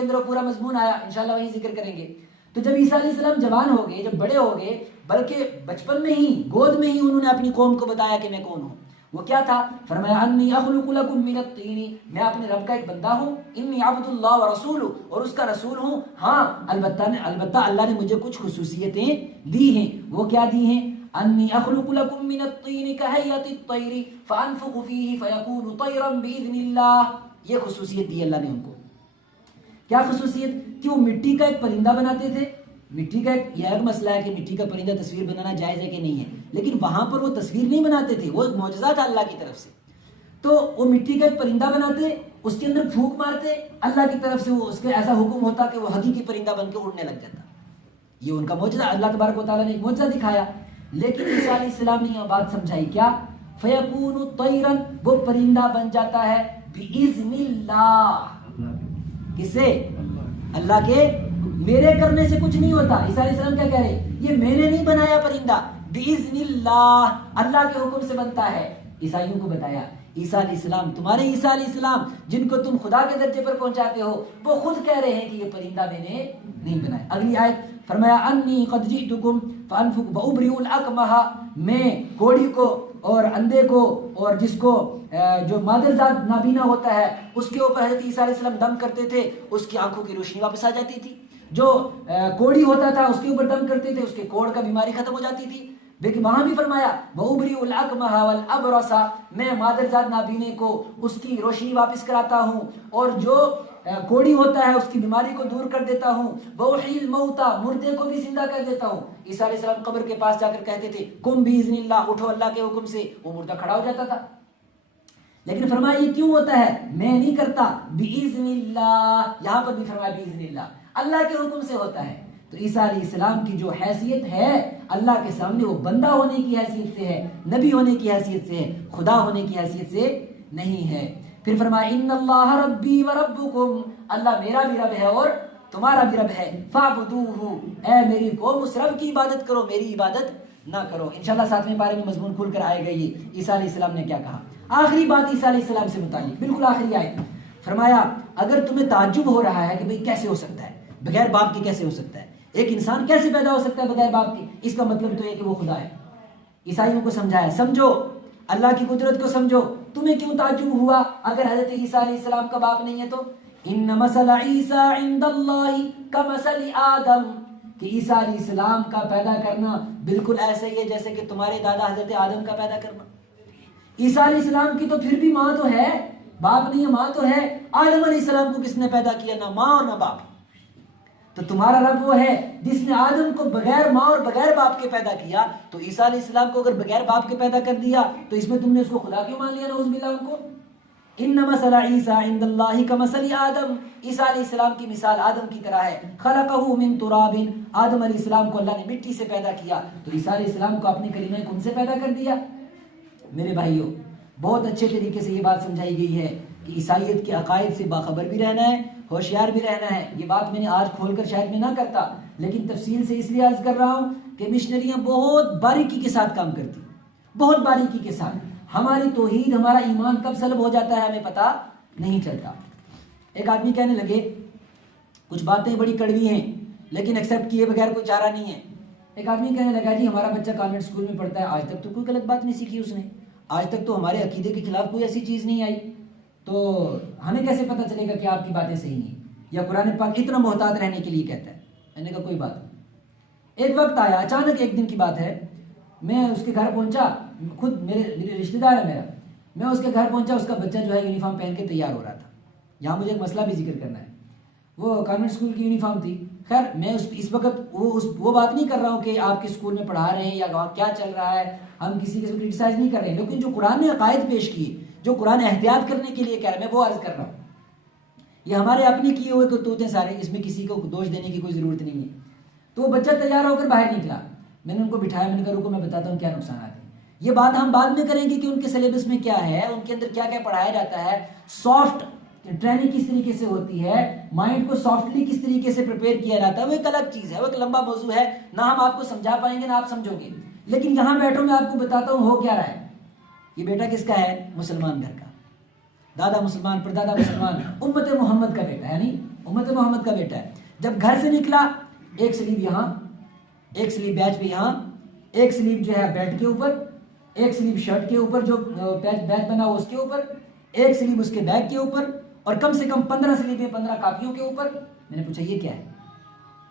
اندر وہ پورا مضمون آیا، انشاءاللہ وہیں ذکر کریں گے۔ تو جب عیسیٰ علیہ السلام جوان ہو گئے، جب بڑے ہو گئے، بلکہ بچپن میں ہی گود میں ہی انہوں نے اپنی قوم کو بتایا کہ میں کون ہوں۔ وہ کیا تھا؟ فرمایا انی اخلق لکم من الطین، میں اپنے رب کا ایک بندہ ہوں، انی عبد اللہ ورسولہ، اور اس کا رسول ہوں۔ ہاں البتہ اللہ نے مجھے کچھ خصوصیتیں دی ہیں۔ وہ کیا دی ہیں؟ انی اخلق لکم من الطین کہیئۃ الطیر فانفخ فیہ فیکون طیرا باذن اللہ، یہ خصوصیت دی اللہ نے ان کو۔ کیا خصوصیت؟ کہ وہ مٹی کا ایک پرندہ بناتے تھے، مٹی کا یہ ایک مسئلہ ہے کہ مٹی کا پرندہ تصویر بنانا جائز ہے کہ نہیں ہے، لیکن وہاں پر وہ تصویر نہیں بناتے تھے، وہ ایک معجزہ تھا اللہ کی طرف سے۔ تو وہ مٹی کا ایک پرندہ بناتے، اس کے اندر پھونک مارتے، اللہ کی طرف سے وہ اس کے ایسا حکم ہوتا کہ وہ حقیقی پرندہ بن کے اڑنے لگ جاتا۔ یہ ان کا معجزہ، اللہ تبارک و تعالیٰ نے ایک معجزہ دکھایا۔ لیکن عیسیٰ علیہ السلام نے یہ بات سمجھائی، کیا؟ فیکون طیرا، وہ پرندہ بن جاتا ہے باذن اللہ، کس سے؟ اللہ کے، میرے کرنے سے کچھ نہیں ہوتا۔ عیسیٰ علیہ السلام کیا کہہ رہے؟ یہ میں نے نہیں بنایا پرندہ، باذن اللہ، اللہ کے حکم سے بنتا ہے۔ عیسائیوں کو بتایا عیسیٰ علیہ السلام، تمہارے عیسیٰ علیہ السلام جن کو تم خدا کے درجے پر پہنچاتے ہو، وہ خود کہہ رہے ہیں کہ یہ پرندہ میں نے نہیں بنایا۔ اگلی آیت فرمایا انی قد جئتکم فانفخ وابرئ الاکمہ، میں کوڑی کو اور اندھے کو اور جس کو جو مادرزاد نابینا ہوتا ہے اس کے اوپر حضرت عیسیٰ علیہ السلام دم کرتے تھے، اس کی آنکھوں کی روشنی واپس آ جاتی تھی۔ جو کوڑی ہوتا تھا اس کے اوپر دم کرتے تھے، اس کے کوڑ کا بیماری ختم ہو جاتی تھی۔ لیکن وہاں بھی فرمایا وَأُبْرِئُ الْأَكْمَحَ وَالْأَبْرَصَ، میں مادرزاد نابینے کو اس کی روشنی واپس کراتا ہوں، اور جو کوڑی ہوتا ہے اس کی بیماری کو دور کر دیتا ہوں، وأحيي الموتى مردے کو بھی زندہ کر دیتا ہوں۔ عیسیٰ علیہ السلام قبر کے پاس جا کر کہتے تھے قم بإذن اللہ، اٹھو اللہ کے حکم سے، وہ مردہ کھڑا ہو جاتا تھا۔ لیکن فرمایا یہ کیوں ہوتا ہے؟ میں نہیں کرتا، بإذن اللہ، یہاں پر بھی فرمایا بإذن اللہ، اللہ کے حکم سے ہوتا ہے۔ تو عیسیٰ علیہ السلام کی جو حیثیت ہے اللہ کے سامنے، وہ بندہ ہونے کی حیثیت سے ہے، نبی ہونے کی حیثیت سے ہے، خدا ہونے کی حیثیت سے نہیں ہے۔ پھر فرمایا ان اللہ ربی و ربکم، اللہ میرا بھی رب ہے اور تمہارا بھی رب ہے، فاعبدوہ، اے میری قوم اس رب کی عبادت کرو، میری عبادت نہ کرو۔ انشاءاللہ 7ویں پارے میں مضمون کھول کر آئے گا یہ عیسیٰ علیہ السلام نے کیا کہا۔ آخری بات عیسیٰ علیہ السلام سے متعلق، بالکل آخری آیت، فرمایا اگر تمہیں تعجب ہو رہا ہے کہ بھئی کیسے ہو سکتا ہے، بغیر باپ کے کیسے ہو سکتا ہے، ایک انسان کیسے پیدا ہو سکتا ہے بغیر باپ کے، اس کا مطلب تو یہ کہ وہ خدا ہے۔ عیسائیوں کو سمجھایا، سمجھو اللہ کی قدرت کو سمجھو، تمہیں کیوں تعجب ہوا اگر حضرت عیسیٰ علیہ السلام کا باپ نہیں ہے تو؟ ان مثل عیسیٰ عند اللہ کمثل آدم، کہ عیسیٰ علیہ السلام کا پیدا کرنا بالکل ایسے ہی ہے جیسے کہ تمہارے دادا حضرت آدم کا پیدا کرنا۔ عیسیٰ علیہ السلام کی تو پھر بھی ماں تو ہے، باپ نہیں ہے، ماں تو ہے۔ آدم علیہ السلام کو کس نے پیدا کیا؟ نہ ماں اور نہ باپ۔ تو تمہارا رب وہ ہے جس نے آدم کو بغیر ماں اور بغیر باپ کے پیدا کیا، تو عیسیٰ علیہ السلام کو اگر بغیر باپ کے پیدا کر دیا تو اس میں تم نے اس کو خدا کیوں مان لیا؟ نعوذ باللہ ان کو۔ ان مثل عیسیٰ عند اللہ کمثل آدم، عیسیٰ علیہ السلام کی مثال آدم کی طرح ہے، خلقہ من تراب، آدم علیہ السلام کو اللہ نے مٹی سے پیدا کیا، تو عیسیٰ علیہ السلام کو اپنے کلمہ کن سے پیدا کر دیا۔ میرے بھائیوں، بہت اچھے طریقے سے یہ بات سمجھائی گئی ہے کہ عیسائیت کے عقائد سے باخبر بھی رہنا ہے، ہوشیار بھی رہنا ہے۔ یہ بات میں نے آج کھول کر شاید میں نہ کرتا، لیکن تفصیل سے اس لیے عرض کر رہا ہوں کہ مشنریاں بہت باریکی کے ساتھ کام کرتی، بہت باریکی کے ساتھ۔ ہماری توحید، ہمارا ایمان کب سلب ہو جاتا ہے ہمیں پتہ نہیں چلتا۔ ایک آدمی کہنے لگے کچھ باتیں بڑی کڑوی ہیں لیکن ایکسیپٹ کیے بغیر کوئی چارہ نہیں ہے۔ ایک آدمی کہنے لگا جی ہمارا بچہ کانوینٹ اسکول میں پڑھتا ہے، آج تک تو کوئی غلط بات نہیں سیکھی اس نے، آج تک تو ہمارے عقیدے کے خلاف کوئی ایسی چیز نہیں آئی، تو ہمیں کیسے پتہ چلے گا کہ آپ کی باتیں صحیح نہیں؟ یا قرآن پاک اتنا محتاط رہنے کے لیے کہتا ہے۔ میں نے کہا کوئی بات نہیں۔ ایک وقت آیا، اچانک ایک دن کی بات ہے، میں اس کے گھر پہنچا، خود میرے رشتہ دار ہے میرا، میں اس کے گھر پہنچا، اس کا بچہ جو ہے یونیفارم پہن کے تیار ہو رہا تھا۔ یہاں مجھے ایک مسئلہ بھی ذکر کرنا ہے، وہ کانوینٹ اسکول کی یونیفارم تھی۔ خیر میں اس وقت وہ بات نہیں کر رہا ہوں کہ آپ کے اسکول میں پڑھا رہے ہیں یا وہاں کیا چل رہا ہے، ہم کسی کے کرٹیسائز نہیں کر رہے ہیں، لیکن جو قرآن نے عقائد پیش کیے، جو قرآن احتیاط کرنے کے لیے کہہ رہا ہے، میں وہ عرض کر رہا ہوں۔ یہ ہمارے اپنے کیے ہوئے کرتوت ہیں سارے، اس میں کسی کو دوش دینے کی کوئی ضرورت نہیں ہے۔ تو وہ بچہ تیار ہو کر باہر نکلا، میں نے ان کو بٹھایا، میں نے کہا رکو میں بتاتا ہوں کیا نقصانات ہیں۔ یہ بات ہم بعد میں کریں گے کہ ان کے سلیبس میں کیا ہے، ان کے اندر کیا کیا پڑھایا جاتا ہے، سافٹ ٹریننگ کس طریقے سے ہوتی ہے، مائنڈ کو سافٹلی کس طریقے سے پریپیئر کیا جاتا ہے، وہ ایک الگ چیز ہے، وہ ایک لمبا موضوع ہے، نہ ہم آپ کو سمجھا پائیں گے نہ آپ سمجھو گے۔ لیکن یہاں بیٹھو میں آپ کو بتاتا ہوں ہو کیا رہا ہے۔ یہ بیٹا کس کا ہے؟ مسلمان گھر کا، دادا مسلمان، پردادا مسلمان، امت محمد کا بیٹا ہے، یعنی امت محمد کا بیٹا ہے۔ جب گھر سے نکلا، ایک سلیب یہاں، ایک سلیب بیچ پہ یہاں، ایک سلیب جو ہے بیٹ کے اوپر، ایک سلیب شرٹ کے اوپر جو بیچ بنا ہوا اس کے اوپر، ایک سلیب اس کے بیگ کے اوپر، اور کم سے کم 15 سلیبیں 15 کاپیوں کے اوپر۔ میں نے پوچھا یہ کیا ہے؟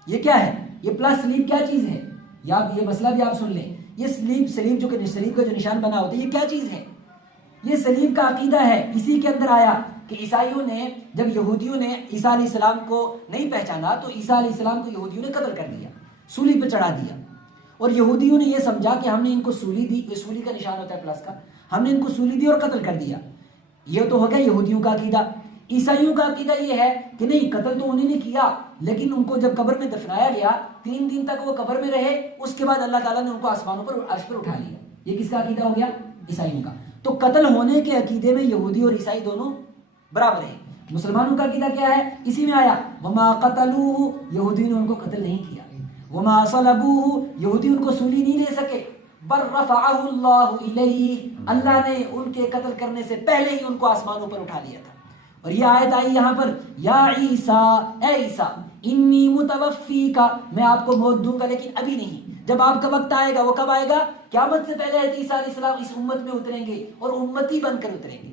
یہ کیا ہے؟ یہ پلس سلیب کیا چیز ہے؟ یا یہ مسئلہ بھی آپ سن لیں، یہ سلیب جو کہ سلیب کا جو نشان بنا ہوتا ہے یہ کیا چیز ہے؟ یہ سلیب کا عقیدہ ہے۔ اسی کے اندر آیا کہ عیسائیوں نے، جب یہودیوں نے عیسیٰ علیہ السلام کو نہیں پہچانا تو عیسیٰ علیہ السلام کو یہودیوں نے قتل کر دیا، سولی پہ چڑھا دیا، اور یہودیوں نے یہ سمجھا کہ ہم نے ان کو سولی دی، یہ سولی کا نشان ہوتا ہے پلس کا، ہم نے ان کو سولی دی اور قتل کر دیا۔ یہ تو ہو گیا یہودیوں کا عقیدہ۔ عیسائیوں کا عقیدہ یہ ہے کہ نہیں، قتل تو انہوں نے کیا، لیکن ان کو جب قبر میں دفنایا گیا 3 دن تک وہ قبر میں رہے، اس کے بعد اللہ تعالیٰ نے ان کو آسمانوں پر عرش پر اٹھا لیا۔ یہ کس کا عقیدہ ہو گیا؟ عیسائیوں کا۔ تو قتل ہونے کے عقیدے میں یہودی اور عیسائی دونوں برابر ہیں۔ مسلمانوں کا عقیدہ کیا ہے؟ اسی میں آیا وما قتلوہ، یہودی نے ان کو قتل نہیں کیا، وما صلبوہ، یہودی ان کو سولی نہیں دے سکے، بل رفعہ اللہ الیہ، اللہ نے ان کے قتل کرنے سے پہلے ہی ان کو آسمانوں پر اٹھا لیا تھا۔ اور یہ آیت آئی یہاں پر، یا عیسیٰ، اے عیسیٰ، انی متوفیکا، میں آپ کو موت دوں گا لیکن ابھی نہیں، جب آپ کا وقت آئے گا۔ وہ کب آئے گا؟ قیامت سے پہلے ہے کہ عیسیٰ علیہ السلام اس امت میں اتریں گے اور امتی بن کر اتریں گے۔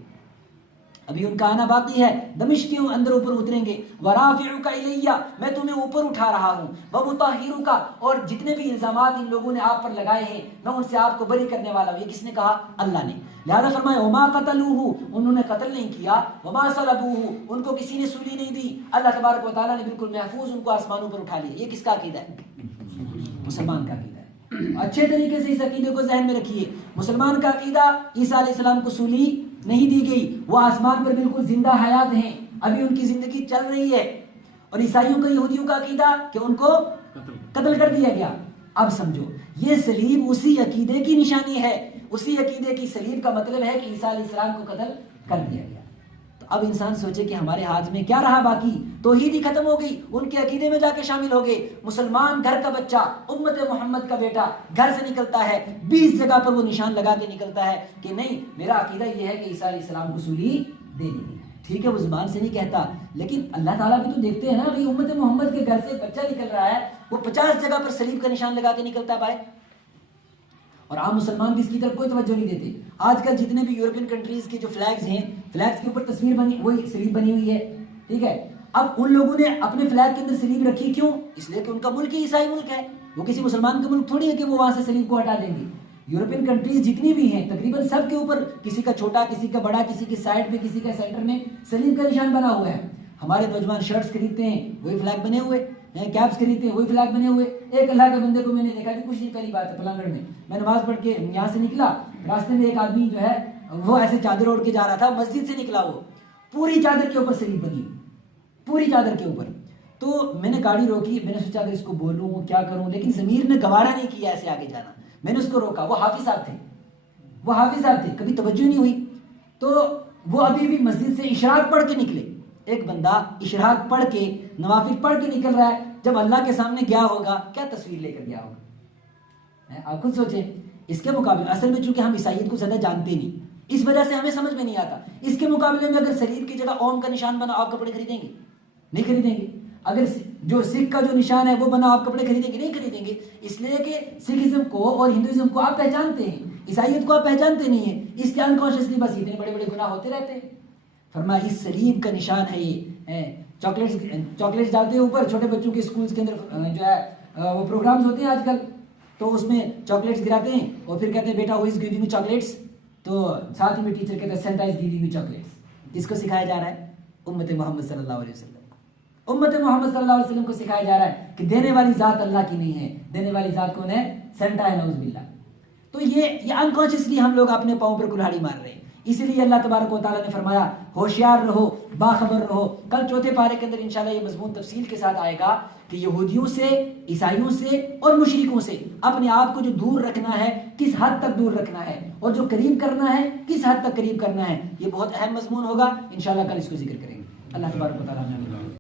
ابھی ان کا آنا باقی ہے. دمشقیوں اندر اوپر اتریں گے. ورافعک الیہ، میں تمہیں اوپر اٹھا رہا ہوں. ومطہرک، اور جتنے بھی الزامات ان لوگوں نے آپ پر لگائے ہیں میں ان سے آپ کو بری کرنے والا ہوں. یہ کس نے کہا؟ اللہ نے. لہذا فرمایا وما قتلوہ، انہوں نے قتل نہیں کیا. وما صلبوہ، ان کو کسی نے سولی نہیں دی. اللہ تبارک و تعالیٰ نے بالکل محفوظ ان کو آسمانوں پر اٹھا لیا. یہ کس کا عقیدہ ہے؟ مسلمان کا عقیدہ ہے. اچھے طریقے سے اس عقیدے کو ذہن میں رکھیے. مسلمان کا عقیدہ عیسیٰ علیہ السلام کو سولی نہیں دی گئی، وہ آسمان پر بالکل زندہ حیات ہیں، ابھی ان کی زندگی چل رہی ہے. اور عیسائیوں کا، یہودیوں کا عقیدہ کہ ان کو قتل کر دیا گیا. اب سمجھو، یہ صلیب اسی عقیدے کی نشانی ہے. اسی عقیدے کی صلیب کا مطلب ہے کہ عیسیٰ علیہ السلام کو قتل کر دیا گیا. تو اب انسان سوچے کہ ہمارے ہاتھ میں کیا رہا باقی؟ توحید ہی ختم ہو گئی، ان کے عقیدے میں جا کے شامل ہو گئے. مسلمان گھر کا بچہ، امت محمد کا بیٹا گھر سے نکلتا ہے، 20 جگہ پر وہ نشان لگا کے نکلتا ہے کہ نہیں، میرا عقیدہ یہ ہے کہ عیسیٰ علیہ السلام کو سولی دے دی گئی. ٹھیک ہے، وہ زبان سے نہیں کہتا، لیکن اللہ تعالیٰ بھی تو دیکھتے ہیں نا. بھائی امت محمد کے گھر سے بچہ نکل رہا ہے، وہ 50 جگہ پر صلیب کا نشان لگا کے نکلتا ہے بھائی. اور عام مسلمان بھی اس کی طرف کوئی توجہ نہیں دیتے. آج کل جتنے بھی یورپین کنٹریز کے جو فلیگز ہیں، فلیگز کے اوپر تصویر بنی، وہی صلیب بنی ہوئی ہے. ٹھیک ہے، اب ان لوگوں نے اپنے فلیگ کے اندر صلیب رکھی، کیوں؟ اس لیے کہ ان کا ملک ہی عیسائی ملک ہے. وہ کسی مسلمان کا ملک تھوڑی ہے کہ وہ وہاں سے صلیب کو ہٹا دیں گے. یورپین کنٹریز جتنی بھی ہیں تقریباً سب کے اوپر کسی کا چھوٹا، کسی کا بڑا، کسی کی سائڈ پہ، کسی کا سینٹر میں صلیب کا نشان بنا ہوا ہے. ہمارے نوجوان شرٹس خریدتے ہیں، وہی فلیگ بنے ہوئے ہیں. کیپس خریدتے ہیں، وہی فلیگ بنے ہوئے. ایک اللہ کے بندے کو میں نے دیکھا کہ کچھ نہیں، پہلی بات ہے پلانگڑ میں نماز پڑھ کے یہاں سے نکلا، راستے میں ایک آدمی جو ہے وہ ایسے چادر اوڑھ کے جا رہا تھا، مسجد سے نکلا، وہ پوری چادر کے اوپر صلیب بنی، پوری چادر کے اوپر. تو میں نے گاڑی روکی، میں نے سوچا اگر اس کو بولوں کیا کروں، لیکن ضمیر نے گوارا نہیں کیا ایسے آگے جانا. میں نے اس کو روکا. وہ حافظ صاحب تھے، کبھی توجہ نہیں ہوئی. تو وہ ابھی بھی مسجد سے اشراق پڑھ کے نکلے. ایک بندہ اشراق پڑھ کے، نوافل پڑھ کے نکل رہا ہے، جب اللہ کے سامنے گیا ہوگا کیا تصویر لے کر گیا ہوگا؟ آپ خود سوچیں. اس کے مقابلے اصل میں چونکہ ہم عیسائیت کو زیادہ جانتے نہیں، اس وجہ سے ہمیں سمجھ میں نہیں آتا. اس کے مقابلے میں اگر صلیب کی جگہ اوم کا نشان بنا، آپ کپڑے خریدیں گے؟ نہیں خریدیں گے. اگر جو سکھ کا جو نشان ہے وہ بنا، آپ کپڑے خریدیں گے؟ نہیں خریدیں گے. اس لیے کہ سکھزم کو اور ہندوازم کو آپ پہچانتے ہیں، عیسائیت کو آپ پہچانتے نہیں ہیں. اس کے انکانشیسلی بس اتنے بڑے بڑے گناہ ہوتے رہتے ہیں. فرمایا اس صلیب کا نشان ہے یہ. چاکلیٹس ڈالتے ہیں اوپر، چھوٹے بچوں کے اسکولز کے اندر جو ہے وہ پروگرامز ہوتے ہیں آج کل، تو اس میں چاکلیٹس گراتے ہیں اور پھر کہتے ہیں بیٹا ہو از گیونگ یو چاکلیٹس. تو ساتھ میں ٹیچر کہتا ہے Santa is giving you chocolates. کس کو سکھایا جا رہا ہے؟ امت محمد صلی اللہ علیہ وسلم. امت محمد صلی اللہ علیہ وسلم کو سکھایا جا رہا ہے کہ دینے والی ذات اللہ کی نہیں ہے، دینے والی ذات کون ہے؟ سینٹا ہے، نعوذ باللہ. تو یہ انکانشیسلی ہم لوگ اپنے پاؤں پر کلہاڑی مار رہے ہیں. اسی لیے اللہ تبارک و تعالیٰ نے فرمایا ہوشیار رہو، باخبر رہو. کل چوتھے پارے کے اندر انشاءاللہ یہ مضمون تفصیل کے ساتھ آئے گا کہ یہودیوں سے، عیسائیوں سے اور مشرکوں سے اپنے آپ کو جو دور رکھنا ہے کس حد تک دور رکھنا ہے، اور جو قریب کرنا ہے کس حد تک قریب کرنا ہے. یہ بہت اہم مضمون ہوگا، انشاءاللہ کل اس کو ذکر کریں گے. اللہ تبارک و تعالیٰ